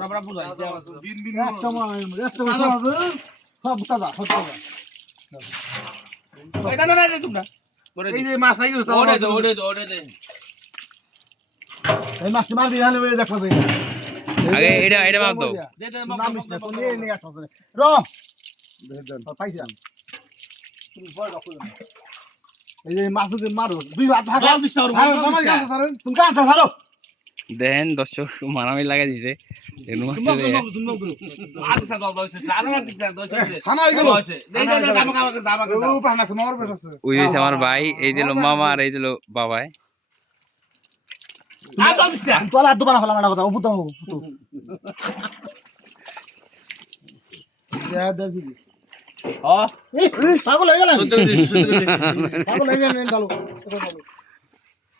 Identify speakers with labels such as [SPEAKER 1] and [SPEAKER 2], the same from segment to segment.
[SPEAKER 1] বড়
[SPEAKER 2] বোধাই
[SPEAKER 1] বিন বিন
[SPEAKER 3] একটা মানা একটা মানা সব তাজা সব তাজা
[SPEAKER 2] এই না না তোমরা।
[SPEAKER 1] এই যে মাছ নাই গেছে
[SPEAKER 2] ওরে দে ওরে দে ওরে দে।
[SPEAKER 3] এই মাছটি মারবি হলে ওই দেখো যাই
[SPEAKER 4] আগে এটা এটা মাপ দাও
[SPEAKER 2] দে দে
[SPEAKER 3] নাম না তো নিয়ে নিয়ে আসো র পাইছি আমি। এই যে মাছ যদি মারো দুই হাত ছাড়ো তুমি কাছে ছাড়ো?
[SPEAKER 4] দেখেন দর্শক মারামারি লাগাই দিছে। ওই আমার ভাই এই দিল মামা আর এই দিল বাবাই।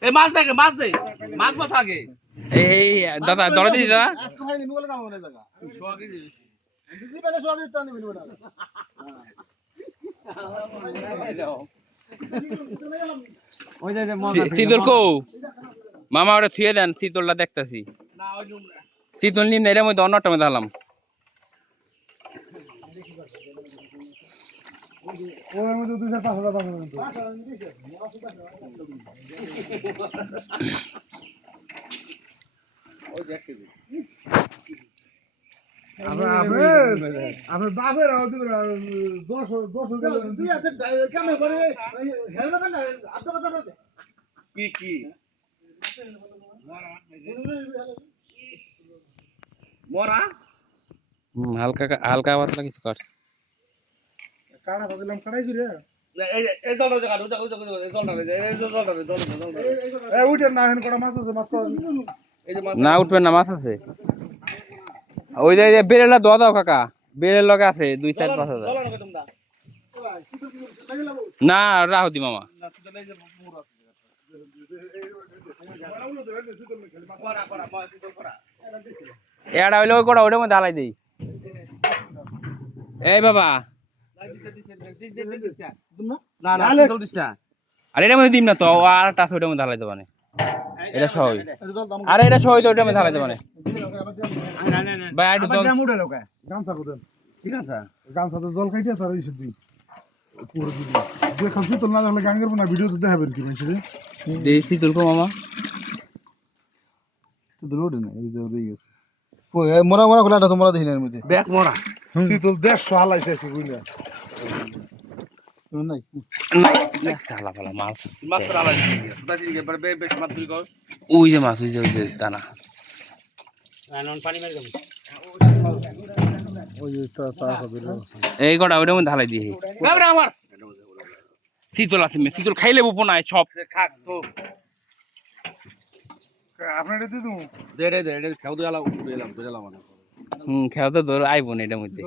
[SPEAKER 2] মাছ দেখে মাছ দে। মাছ মাছ আগে।
[SPEAKER 4] এই দাদা দিছি দাদা
[SPEAKER 3] দিদি
[SPEAKER 4] শীতল কো মামা ওটা থুয়ে দেন শীতলটা দেখতাছি।
[SPEAKER 2] না ওই নোংরা
[SPEAKER 4] শীতল নিম না এটার মধ্যে অন্যটা মধ্যে হলাম
[SPEAKER 1] ওর মধ্যে দুই চার পাঁচ হাজার টাকা কিন্তু আপনার আপনার বাপের দশ দশ
[SPEAKER 2] কি কি? মরা?
[SPEAKER 4] হালকা হালকা পাতলা কিছু করছে
[SPEAKER 1] কাড়া তো দিলাম কাড়াই জুড়ে উঠে না কটা মাছ আছে মাছ
[SPEAKER 4] না উঠবেন না মাছ আছে। ওই যে বেরেলা দোয়া দাও কাকা। বেরের লগে আছে দুই চার পাঁচ হাজার। না মামা।
[SPEAKER 2] করা মাছ করা
[SPEAKER 4] এটা হইলে ওই কটা ওইটার মধ্যে হালাই দেই। এই বাবা। আর। এটার মধ্যে দিম না তো আর আছে ওইটার মধ্যে হালাই দেবানে এটা সহই আরে এটা সহই তো হালাই দেবানে ভাই আইটু জল
[SPEAKER 1] উঠে লোকে গামছা কোদেন
[SPEAKER 2] ঠিক আছে?
[SPEAKER 1] গামছা তো জল খাইতে তার দিন পুরো শীতল না গান করব না ভিডিও তো দেখাবেন কি
[SPEAKER 4] তুলকো মামা।
[SPEAKER 1] তো রোডে না এই যে গেছে
[SPEAKER 3] মোরা মোরা তোমরা মধ্যে।
[SPEAKER 2] ব্যাগ মরা।
[SPEAKER 1] শীতল দেড়শো হালাইছে আছে বুঝলেন
[SPEAKER 3] নাই।
[SPEAKER 4] মাছ ওই যে মাছ ওই যে ওই যে দানা।
[SPEAKER 2] নন পানি মারি যাবে
[SPEAKER 1] ওই যে তা তা হবে
[SPEAKER 4] এই কটা ওইটার মধ্যে হালাই দিয়ে
[SPEAKER 2] আমার।
[SPEAKER 4] শীতল আছে মে শীতল খাইলে বুপো নাই সব।
[SPEAKER 2] সে খাক তো।
[SPEAKER 4] হুম খেয়াও ধর আইবো না এটার মধ্যে।